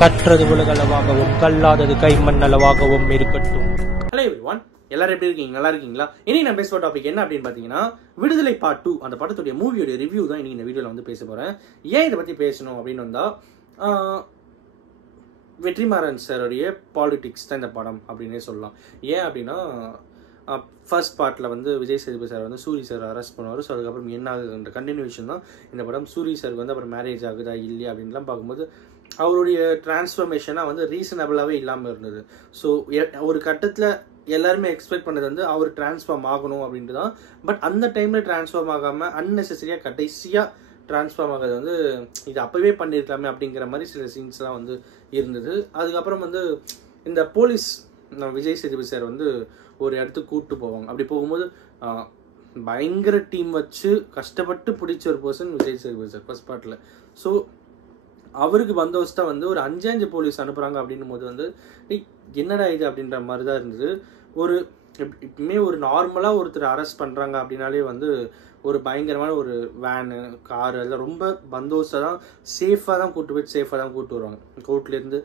கற்றது உலகளவாகவும் கல்லாதது கைமண் அளவாகவும் இருக்கட்டும். Hello everyone, எல்லாரும் எப்படி இருக்கீங்க? நல்லா இருக்கீங்களா? இன்னைக்கு நான் பேசுற டாபிக் என்ன அப்படின்னு பாத்தீங்கன்னா, விடுதலை பார்ட் 2 அந்த படத்துடைய மூவியோட ரிவ்யூ தான் இன்னைக்கு இந்த வீடியோல வந்து பேச போறேன். ஏன் இதை பத்தி பேசணும் அப்படின்னு வந்தா, வெற்றிமாறன் சாருடைய பாலிடிக்ஸ் தான் இந்த படம் அப்படின்னே சொல்லலாம். ஏன் அப்படின்னா, ஃபர்ஸ்ட் பார்ட்டில் வந்து விஜய் சேதுபதி சார் வந்து சூரி சார் அரெஸ்ட் பண்ணுவார். ஸோ அதுக்கப்புறம் என்ன ஆகுதுன்ற கண்டினியூஷன் தான் இந்த படம். சூரி சாருக்கு வந்து அப்புறம் மேரேஜ் ஆகுதா இல்லையா அப்படின்லாம் பார்க்கும்போது அவருடைய டிரான்ஸ்ஃபர்மேஷனாக வந்து ரீசனபிளாகவே இல்லாமல் இருந்தது. ஸோ ஒரு கட்டத்தில் எல்லாருமே எக்ஸ்பெக்ட் பண்ணது வந்து அவர் டிரான்ஸ்ஃபார்ம் ஆகணும் அப்படின்ட்டு தான். பட் அந்த டைமில் டிரான்ஸ்ஃபார்ம் ஆகாமல் அன்னெசரியாக கடைசியாக டிரான்ஸ்ஃபார்ம் ஆகிறது வந்து இது அப்போவே பண்ணியிருக்கலாமே அப்படிங்கிற மாதிரி சில சீன்ஸ்லாம் வந்து இருந்தது. அதுக்கப்புறம் வந்து இந்த போலீஸ் விஜய் சேதுபதி சார் வந்து ஒரு இடத்துக்கு கூப்பிட்டு போவாங்க. அப்படி போகும்போது பயங்கர டீம் வச்சு கஷ்டப்பட்டு பிடிச்ச ஒரு person Vijay Sethupathi sir first பார்ட்டில். ஸோ அவருக்கு பந்தோபஸ்தா வந்து ஒரு 5 போலீஸ் அனுப்புகிறாங்க அப்படின்னும் போது வந்து என்னடா இது அப்படின்ற மாதிரி தான் இருந்தது. ஒரு எப்பவுமே ஒரு நார்மலாக ஒருத்தர் அரெஸ்ட் பண்ணுறாங்க அப்படின்னாலே வந்து ஒரு பயங்கரமான ஒரு வேனு காரு அதெல்லாம் ரொம்ப பந்தோபஸ்தாக தான் சேஃபாக தான் கூப்பிட்டு போயிட்டு சேஃபாக தான் கூப்பிட்டு வருவாங்க. கோர்ட்லேருந்து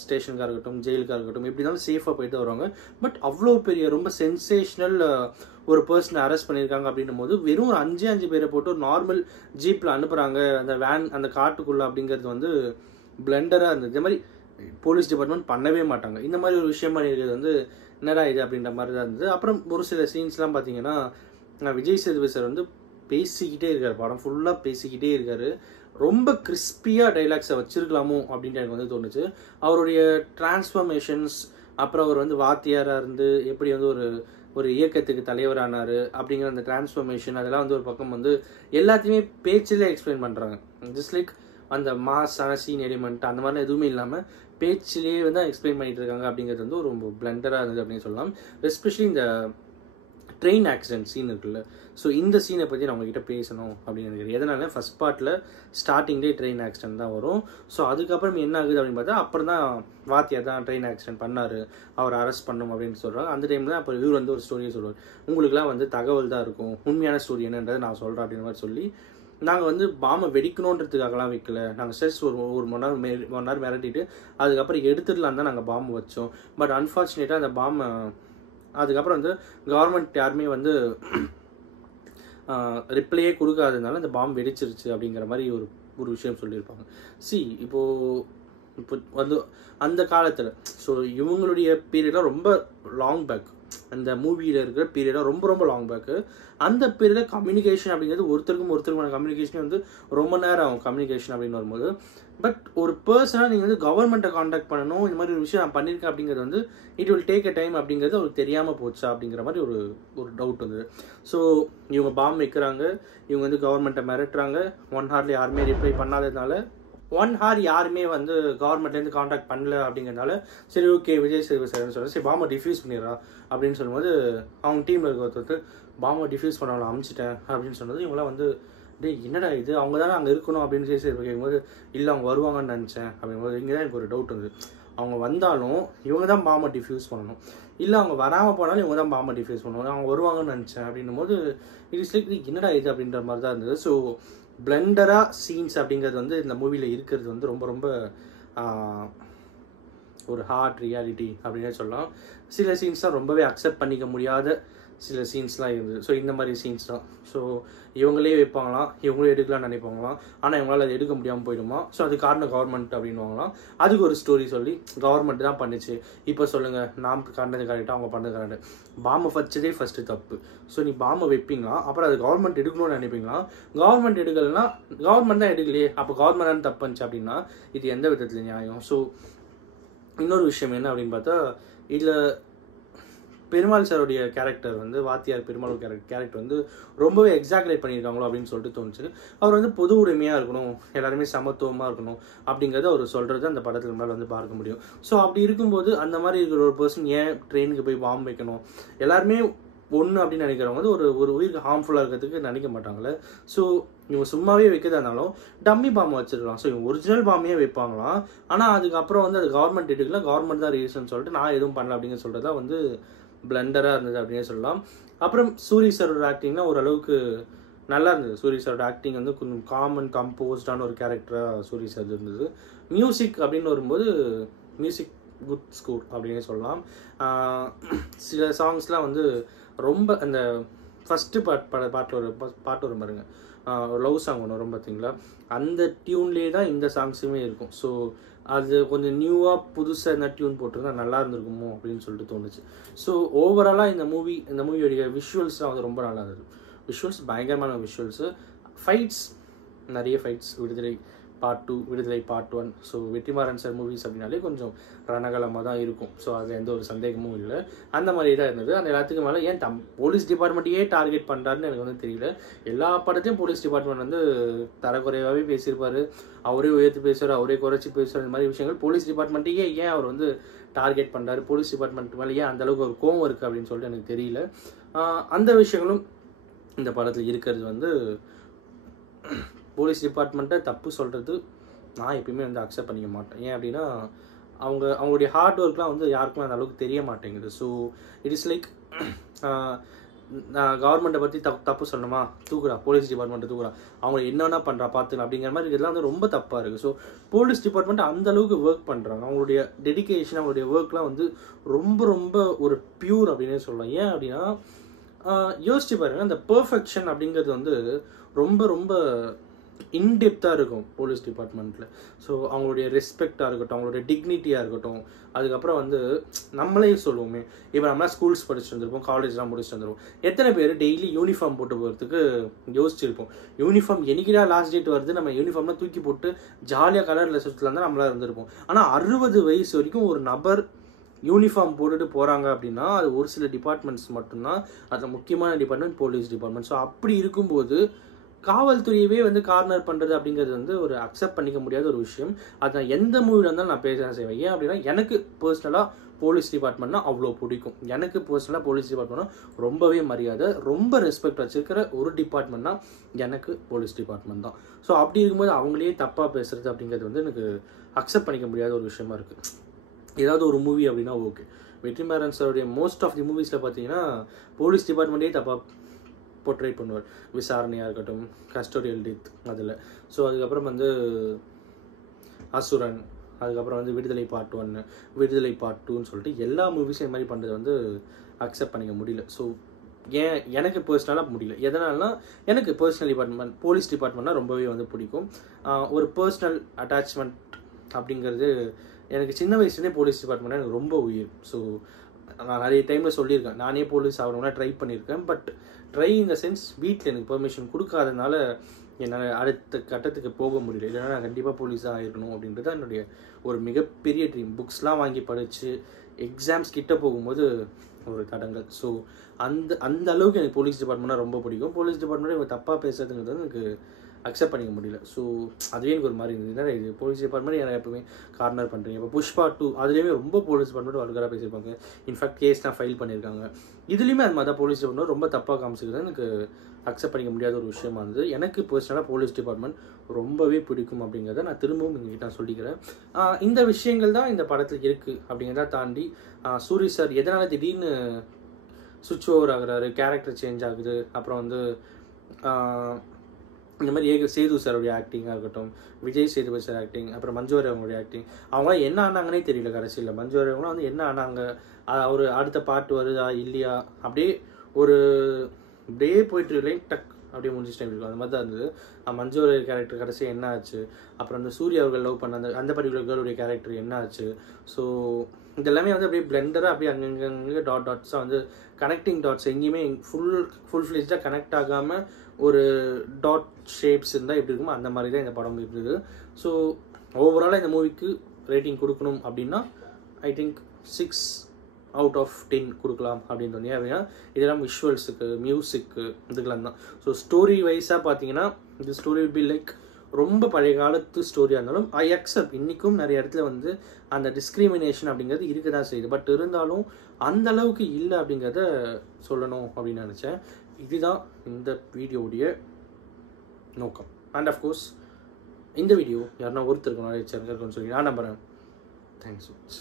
ஸ்டேஷனுக்காக இருக்கட்டும் ஜெயிலுக்காக இருக்கட்டும் எப்படி இருந்தாலும் சேஃபாக போயிட்டு வருவாங்க. பட் அவ்வளோ பெரிய ரொம்ப சென்சேஷனல் ஒரு பர்சனை அரெஸ்ட் பண்ணியிருக்காங்க அப்படின்னும் போது வெறும் ஒரு 5 பேரை போட்டு ஒரு நார்மல் ஜீப்பில் அனுப்புகிறாங்க அந்த வேன் அந்த காட்டுக்குள்ளே அப்படிங்கிறது வந்து பிளண்டராக இருந்தது. இதே மாதிரி போலீஸ் டிபார்ட்மெண்ட் பண்ணவே மாட்டாங்க. இந்த மாதிரி ஒரு விஷயம் பண்ணியிருக்கிறது வந்து என்னடா இது அப்படின்ற மாதிரி தான் இருந்தது. அப்புறம் ஒரு சில சீன்ஸ்லாம் பார்த்தீங்கன்னா, விஜய் சேதுபதி சார் வந்து பேசிக்கிட்டே இருக்கார், படம் ஃபுல்லாக பேசிக்கிட்டே இருக்காரு. ரொம்ப கிறிஸ்பியாக டைலாக்ஸை வச்சிருக்கலாமோ அப்படின்ட்டு எனக்கு வந்து தோணுச்சு. அவருடைய டிரான்ஸ்ஃபர்மேஷன்ஸ், அப்புறம் அவர் வந்து வாத்தியாராக இருந்து எப்படி வந்து ஒரு இயக்கத்துக்கு தலைவரானார் அப்படிங்கிற அந்த டிரான்ஸ்ஃபர்மேஷன் அதெல்லாம் வந்து ஒரு பக்கம் வந்து எல்லாத்தையுமே பேச்சில் எக்ஸ்பிளைன் பண்ணுறாங்க. ஜஸ்ட் லைக் அந்த மாஸான சீன் எலிமெண்ட் அந்த மாதிரிலாம் எதுவுமே இல்லாமல் பேச்சிலேயே வந்து எக்ஸ்பிளைன் பண்ணிட்டு இருக்காங்க அப்படிங்கிறது வந்து ஒரு ரொம்ப பிளண்டராக இருந்தது அப்படின்னு சொல்லலாம். எஸ்பெஷலி இந்த ட்ரெயின் ஆக்சிடென்ட் சீன் இருக்குல்ல, ஸோ இந்த சீனை பற்றி நான் உங்ககிட்ட பேசணும் அப்படின்னு நினைக்கிறேன். எதனால ஃபர்ஸ்ட் பார்ட்டில் ஸ்டார்டிங்லேயே ட்ரெயின் ஆக்சிடென்ட் தான் வரும். ஸோ அதுக்கப்புறம் என்ன ஆகுது அப்படின்னு பார்த்தா அப்புறம் தான் வாத்தியார் தான் ட்ரெயின் ஆக்சிடென்ட் பண்ணார், அவர் அரெஸ்ட் பண்ணணும் அப்படின்னு சொல்கிறாங்க. அந்த டைமில் தான் அப்புறம் இவர் வந்து ஒரு ஸ்டோரியை சொல்லுவார், உங்களுக்குலாம் வந்து தகவல் தான் இருக்கும், உண்மையான ஸ்டோரி என்னன்றதை நான் சொல்கிறேன் அப்படின்ற மாதிரி சொல்லி, நாங்கள் வந்து பாம்பை வெடிக்கணுன்றதுக்காகலாம் வைக்கல, நாங்கள் ஸ்ட்ரெஸ் ஒரு மணி நேரம் மிரட்டிட்டு அதுக்கப்புறம் எடுத்துடலாம் தான் நாங்கள் பாம்பு வச்சோம். பட் அன்ஃபார்ச்சுனேட்டாக அந்த பாம்பை அதுக்கப்புறம் வந்து கவர்மெண்ட் யாருமே வந்து ரிப்ளையே கொடுக்காததுனால அந்த பாம்பு வெடிச்சிருச்சு அப்படிங்கிற மாதிரி ஒரு விஷயம் சொல்லியிருப்பாங்க. இப்போ வந்து அந்த காலத்தில் ஸோ இவங்களுடைய பீரியட்லாம் ரொம்ப லாங் பேக், அந்த மூவியில் இருக்கிற பீரியடாக ரொம்ப ரொம்ப லாங் பேக்கு. அந்த பீரியடில் கம்யூனிகேஷன் அப்படிங்கிறது ஒருத்தருக்குமான கம்யூனிகேஷனே வந்து ரொம்ப நேரம் ஆகும் கம்யூனிகேஷன் அப்படின்னு வரும்போது. பட் ஒரு பர்சனாக நீங்கள் வந்து கவர்மெண்ட்டை காண்டாக்ட் பண்ணணும், இந்த மாதிரி ஒரு விஷயம் நான் பண்ணியிருக்கேன் அப்படிங்கிறது வந்து it will take a time அப்படிங்கிறது அவருக்கு தெரியாமல் போச்சா அப்படிங்கிற மாதிரி ஒரு டவுட் வந்தது. ஸோ இவங்க பாம்பு வைக்கிறாங்க, இவங்க வந்து கவர்மெண்ட்டை மிரட்டுறாங்க, 1 hour யாருமே ரிப்ளை பண்ணாததுனால 1 hour யாருமே வந்து கவர்மெண்ட்லேருந்து காண்டாக்ட் பண்ணல அப்படிங்கிறதுனால சரி ஓகே விஜய் சேதுபதி சார்னு சொல்ல சரி பாம்பை டிஃப்யூஸ் பண்ணிடுறா அப்படின்னு சொல்லும்போது அவங்க டீமில் இருக்க ஒருத்தர் பாம்பை டிஃப்யூஸ் பண்ணவங்களை அமிச்சிட்டேன் அப்படின்னு சொன்னது இவங்களாம் வந்து டே என்னடா இது, அவங்க தானே அங்கே இருக்கணும் அப்படின்னு சொல்லி சரி கேட்கும்போது இல்லை அவங்க வருவாங்கன்னு நினச்சேன் அப்படிங்கும்போது இங்கே தான் எனக்கு ஒரு டவுட் வந்து, அவங்க வந்தாலும் இவங்க தான் பாம்பை டிஃப்யூஸ் பண்ணணும், இல்லை அவங்க வராமல் போனாலும் இவங்க தான் பாம்பை டிஃப்யூஸ் பண்ணுவாங்க, அவங்க வருவாங்கன்னு நினச்சேன் அப்படின்னும் போது இட்ஸ் லைக் என்னடா இது அப்படின்ற மாதிரி தான் இருந்தது. ஸோ பிளண்டராக சீன்ஸ் அப்படிங்கிறது வந்து இந்த மூவியில் இருக்கிறது வந்து ரொம்ப ரொம்ப ஒரு ஹார்ட் ரியாலிட்டி அப்படின்னே சொல்லலாம். சில சீன்ஸ் தான் ரொம்பவே அக்செப்ட் பண்ணிக்க முடியாத சில சீன்ஸ்லாம் இருந்தது. ஸோ இந்த மாதிரி சீன்ஸ் தான். ஸோ இவங்களே வைப்பாங்களாம், இவங்களே எடுக்கலாம்னு நினைப்பாங்களாம், ஆனால் இவங்களால் அது எடுக்க முடியாமல் போயிடுமா, ஸோ அது காரணம் கவர்மெண்ட் அப்படின்வாங்களாம். அதுக்கு ஒரு ஸ்டோரி சொல்லி கவர்மெண்ட் தான் பண்ணிச்சு, இப்போ சொல்லுங்கள் நாம் காரணது கரெக்டாக அவங்க பண்ணது கரெக்டு, பாம்பை வச்சதே ஃபஸ்ட்டு தப்பு, ஸோ நீ பாம்பை வைப்பீங்களா, அப்புறம் அது கவர்மெண்ட் எடுக்கணும்னு நினைப்பீங்களா, கவர்மெண்ட் எடுக்கலைன்னா கவர்மெண்ட் தான் எடுக்கலையே அப்போ கவர்மெண்ட் தான் தப்புச்சு அப்படின்னா இது எந்த விதத்தில் நியாயம். ஸோ இன்னொரு விஷயம் என்ன அப்படின்னு பார்த்தா, இதில் பெருமாள் சாருடைய கேரக்டர் வந்து வாத்தியார் பெருமாள் கேரக்டர் வந்து ரொம்பவே எக்ஸாக்ரேட் பண்ணியிருக்காங்களோ அப்படின்னு சொல்லிட்டு தோணுச்சு. அவர் வந்து பொது உடைமையாக இருக்கணும், எல்லாருமே சமத்துவமாக இருக்கணும் அப்படிங்கிறத அவர் சொல்கிறது அந்த படத்தில் நம்மளால் வந்து பார்க்க முடியும். ஸோ அப்படி இருக்கும்போது அந்த மாதிரி இருக்கிற ஒரு பர்சன் ஏன் ட்ரெயினுக்கு போய் பாம்பு வைக்கணும், எல்லாருமே ஒன்று அப்படின்னு நினைக்கிறவங்க வந்து ஒரு உயிருக்கு ஹார்ம்ஃபுல்லாக இருக்கிறதுக்கு நினைக்க மாட்டாங்களே. ஸோ இவங்க சும்மாவே வைக்கிறதா இருந்தாலும் டம்மி பாம்பு வச்சிருக்கலாம். ஸோ இவங்க ஒரிஜினல் பாம்பையே வைப்பாங்களாம், ஆனால் அதுக்கப்புறம் வந்து அது கவர்மெண்ட் எடுக்கலாம், கவர்மெண்ட் தான் ரீசன் சொல்லிட்டு நான் எதுவும் பண்ணல அப்படின்னு சொல்கிறதா வந்து பிளண்டராக இருந்தது அப்படின்னே சொல்லலாம். அப்புறம் சூரி சாரோட ஆக்டிங்னா ஓரளவுக்கு நல்லா இருந்தது. சூரி சாரோட ஆக்டிங் வந்து கொஞ்சம் காமன் கம்போஸ்டான ஒரு கேரக்டராக சூரி சார் இருந்தது. மியூசிக் அப்படின்னு வரும்போது மியூசிக் குட் ஸ்கோர் அப்படின்னே சொல்லலாம். சில சாங்ஸ்லாம் வந்து ரொம்ப அந்த ஃபஸ்ட்டு பாட்டில் ஒரு பாட்டு வரும் பாருங்க, ஒரு லவ் சாங் ஒன்று வரும் பார்த்தீங்களா, அந்த டியூன்லேயே தான் இந்த சாங்ஸுமே இருக்கும். ஸோ அது கொஞ்சம் நியூவாக புதுசாக இந்த டியூன் போட்டிருந்தா நல்லா இருந்திருக்குமோ அப்படின்னு சொல்லிட்டு தோணுச்சு. ஸோ ஓவராலாக இந்த மூவியோடைய விஷுவல்ஸ்லாம் வந்து ரொம்ப நல்லா இருந்தது. விஷுவல்ஸ் பயங்கரமான விஷுவல்ஸு. ஃபைட்ஸ் நிறைய ஃபைட்ஸ், விடுதலை பார்ட் 2, விடுதலை part 1. So Vetrimaaran sir movies அப்படின்னாலே கொஞ்சம் ரணகலமாக தான் இருக்கும். ஸோ அது எந்த ஒரு சந்தேகமும் இல்லை. அந்த மாதிரி தான் இருந்தது. அந்த எல்லாத்துக்கும் மேலே ஏன் போலீஸ் டிபார்ட்மெண்ட்டையே டார்கெட் பண்ணுறாருன்னு எனக்கு வந்து தெரியல. எல்லா படத்தையும் போலீஸ் டிபார்ட்மெண்ட் வந்து தரக்குறைவாகவே பேசியிருப்பார், அவரே உயர்த்தி பேசுவார், அவரே குறைச்சி பேசுவார். இந்த மாதிரி விஷயங்கள் போலீஸ் டிபார்ட்மெண்ட்டையே ஏன் அவர் வந்து டார்கெட் பண்ணுறாரு, போலீஸ் டிபார்ட்மெண்ட் மேலே ஏன் அந்தளவுக்கு ஒரு கோவம் இருக்குது அப்படின்னு சொல்லிட்டு எனக்கு தெரியல. அந்த விஷயங்களும் இந்த படத்தில் இருக்கிறது வந்து போலீஸ் டிபார்ட்மெண்ட்டை தப்பு சொல்கிறது நான் எப்பயுமே வந்து அக்செப்ட் பண்ணிக்க மாட்டேன். ஏன் அப்படின்னா அவங்களுடைய ஹார்ட் ஒர்க்லாம் வந்து யாருக்குமே அந்த அளவுக்கு தெரிய மாட்டேங்குது. ஸோ இட் இஸ் லைக் நான் கவர்மெண்ட்டை பற்றி தப்பு சொல்லணுமா, தூக்குறா போலீஸ் டிபார்ட்மெண்ட்டை தூக்குறா, அவங்க என்னென்ன பண்ணுறா பார்த்துக்கலாம் அப்படிங்கிற மாதிரி இதெல்லாம் வந்து ரொம்ப தப்பாக இருக்குது. ஸோ போலீஸ் டிபார்ட்மெண்ட் அந்தளவுக்கு ஒர்க் பண்ணுறாங்க. அவங்களுடைய டெடிக்கேஷன், அவங்களுடைய ஒர்க்லாம் வந்து ரொம்ப ரொம்ப ஒரு பியூர் அப்படின்னே சொல்லலாம். ஏன் அப்படின்னா யோசிச்சு பாருங்கள், அந்த பெர்ஃபெக்ஷன் அப்படிங்கிறது வந்து ரொம்ப ரொம்ப இன்டெப்த்தாக இருக்கும் போலீஸ் டிபார்ட்மெண்ட்டில். ஸோ அவங்களுடைய ரெஸ்பெக்டாக இருக்கட்டும், அவங்களுடைய டிக்னிட்டியாக இருக்கட்டும், அதுக்கப்புறம் வந்து நம்மளே சொல்லுவோமே, இப்போ நம்மளாம் ஸ்கூல்ஸ் படிச்சுட்டு வந்திருப்போம், காலேஜ்லாம் முடிச்சுட்டு வந்துருப்போம். எத்தனை பேர் டெய்லி யூனிஃபார்ம் போட்டு போகிறதுக்கு யோசிச்சிருப்போம். யூனிஃபார்ம் என்னைக்கிடா லாஸ்ட் டேட் வருது, நம்ம யூனிஃபார்ம்லாம் தூக்கி போட்டு ஜாலியாக கலரில் சுற்றலாம் தான் நம்மளாம் இருந்திருப்போம். ஆனால் 60 வயசு வரைக்கும் ஒரு நபர் யூனிஃபார்ம் போட்டுட்டு போகிறாங்க அப்படின்னா அது ஒரு சில டிபார்ட்மெண்ட்ஸ் மட்டும்தான். அதில் முக்கியமான டிபார்ட்மெண்ட் போலீஸ் டிபார்ட்மெண்ட். ஸோ அப்படி இருக்கும்போது காவல்துறையவே வந்து கார்னர் பண்ணுறது அப்படிங்கிறது வந்து ஒரு அக்செப்ட் பண்ணிக்க முடியாத ஒரு விஷயம். அது நான் எந்த மூவியில் இருந்தாலும் நான் பேச செய்வேன். ஏன் அப்படின்னா எனக்கு பர்சனலாக போலீஸ் டிபார்ட்மெண்ட்னா அவ்வளோ பிடிக்கும். எனக்கு பர்சனலாக போலீஸ் டிபார்ட்மெண்ட்னா ரொம்பவே மரியாதை, ரொம்ப ரெஸ்பெக்ட் வச்சுருக்கிற ஒரு டிபார்ட்மெண்ட்னா எனக்கு போலீஸ் டிபார்ட்மெண்ட் தான். ஸோ அப்படி இருக்கும்போது அவங்களே தப்பாக பேசுகிறது அப்படிங்கிறது வந்து எனக்கு அக்செப்ட் பண்ணிக்க முடியாத ஒரு விஷயமா இருக்குது. ஏதாவது ஒரு மூவி அப்படின்னா ஓகே, வெற்றிமாறன் சாருடைய மோஸ்ட் ஆஃப் தி மூவிஸில் பார்த்தீங்கன்னா போலீஸ் டிபார்ட்மெண்ட்டே தப்பாக போர்ட்ரேட் பண்ணுவார். விசாரணையாக இருக்கட்டும், கஸ்டோடியல் டெத் அதில். ஸோ அதுக்கப்புறம் வந்து அசுரன், அதுக்கப்புறம் வந்து விடுதலை பார்ட் 1, விடுதலை பார்ட் 2ன்னு சொல்லிட்டு எல்லா மூவிஸும் இது மாதிரி பண்ணுறது வந்து அக்செப்ட் பண்ணிக்க முடியல. ஸோ ஏன் எனக்கு பர்சனலாக முடியல. எதனால்னா எனக்கு பர்சனல் டிபார்ட்மெண்ட் போலீஸ் டிபார்ட்மெண்ட்னா ரொம்பவே வந்து பிடிக்கும். ஒரு பர்சனல் அட்டாச்மெண்ட் அப்படிங்கிறது எனக்கு சின்ன வயசுலேயே போலீஸ் டிபார்ட்மெண்ட்னா எனக்கு ரொம்ப உயிர். ஸோ நான் நிறைய டைமில் சொல்லியிருக்கேன், நானே போலீஸ் ஆகணும்னா ட்ரை பண்ணியிருக்கேன். But try in the sense வீட்டில் எனக்கு பெர்மிஷன் கொடுக்காதனால என்னால் அடுத்த கட்டத்துக்கு போக முடியல. இல்லைன்னா நான் கண்டிப்பாக போலீஸாக ஆகிருக்கணும் அப்படின்றது தான் என்னுடைய ஒரு மிகப்பெரிய ட்ரீம். புக்ஸ்லாம் வாங்கி படித்து எக்ஸாம்ஸ் கிட்ட போகும்போது ஒரு தடங்கள். ஸோ அந்த அளவுக்கு எனக்கு போலீஸ் டிபார்ட்மெண்ட்னா ரொம்ப பிடிக்கும். போலீஸ் டிபார்ட்மெண்ட்டை இவங்க தப்பாக பேசுறதுங்கிறது எனக்கு அக்செப்ட் பண்ணிக்க முடியல. ஸோ அதுவே எனக்கு ஒரு மாதிரி இருந்தது. இது போலீஸ் டிபார்ட்மெண்ட் எனக்கு எப்பவுமே கார்னர் பண்ணுறீங்க. இப்போ புஷ்பா 2 அதுலேயுமே ரொம்ப போலீஸ் டிபார்ட்மெண்ட் வல்கராக பேசியிருப்பாங்க. இன்ஃபேக்ட் கேஸ்லாம் ஃபைல் பண்ணியிருக்காங்க. இதுலேயுமே அது மாதிரி தான் போலீஸ் டிபார்ட்மெண்ட் ரொம்ப தப்பாக காமிச்சிக்கிறது எனக்கு அக்செப்ட் பண்ணிக்க முடியாத ஒரு விஷயமா இருந்தது. எனக்கு பர்சனலாக போலீஸ் டிபார்ட்மெண்ட் ரொம்பவே பிடிக்கும் அப்படிங்கிறத நான் திரும்பவும் எங்ககிட்ட நான் சொல்லிக்கிறேன். இந்த விஷயங்கள் தான் இந்த படத்தில் இருக்குது அப்படிங்கிறத தாண்டி சூரி சார் எதனால் திடீர்னு சுவிட்ச் ஓவர் ஆகுறாரு, கேரக்டர் சேஞ்ச் ஆகுது, அப்புறம் வந்து இந்த மாதிரி சேது சாரோடைய ஆக்டிங்காக இருக்கட்டும், விஜய் சேதுபதி சார் ஆக்டிங், அப்புறம் மஞ்சு வாரியர் அவங்களுடைய ஆக்டிங், அவங்களாம் என்ன ஆனாங்கன்னே தெரியல கடைசியில். மஞ்சு வாரியர் அவங்களாம் வந்து என்ன ஆனாங்க, அவர் அடுத்த பாட்டு வருதா இல்லையா, அப்படியே போயிட்டு லைன் டக் அப்படியே முடிஞ்சிச்சு டைம் இருக்கும். அந்த மாதிரி தான் இருந்தது. மஞ்சு வாரியர் கேரக்டர் கடைசியாக என்ன ஆச்சு, அப்புறம் அந்த சூர்யா அவர்கள் லவ் பண்ண அந்த பர்டிகுலர் கேர்ளுடைய கேரக்டர் என்ன ஆச்சு. ஸோ இதெல்லாமே வந்து அப்படியே பிளெண்டராக அப்படியே அங்கங்கே டாட்ஸாக வந்து கனெக்டிங் டாட்ஸ் எங்கேயுமே ஃபுல் ஃப்ளெஜ்டாக கனெக்ட் ஆகாமல் ஒரு டாட் ஷேப்ஸ் இருந்தால் எப்படி இருக்குமோ அந்த மாதிரி தான் இந்த படம் இருக்குது. ஸோ ஓவராலாக இந்த மூவிக்கு ரேட்டிங் கொடுக்கணும் அப்படின்னா ஐ திங்க் 6 out of 10 கொடுக்கலாம் அப்படின்னு தோணுது. அப்படின்னா இதெல்லாம் விஷுவல்ஸுக்கு, மியூசிக்கு, இதுக்கெல்லாம் தான். ஸோ ஸ்டோரி வைஸாக பார்த்தீங்கன்னா இந்த ஸ்டோரி வில் பி லைக் ரொம்ப பழைய காலத்து ஸ்டோரியாக இருந்தாலும் ஐ அக்செப்ட் இன்றைக்கும் நிறைய இடத்துல வந்து அந்த டிஸ்கிரிமினேஷன் அப்படிங்கிறது இருக்க தான் செய்யுது. பட் இருந்தாலும் அந்த அளவுக்கு இல்லை அப்படிங்கிறத சொல்லணும் அப்படின்னு நினச்சேன். இதுதான் இந்த வீடியோவுடைய நோக்கம். அண்ட் அஃப்கோர்ஸ் இந்த வீடியோ யாருன்னா ஒருத்தருக்கு நாலேஜ் இருக்குன்னு சொல்லி நான் நம்புகிறேன். Thanks so much.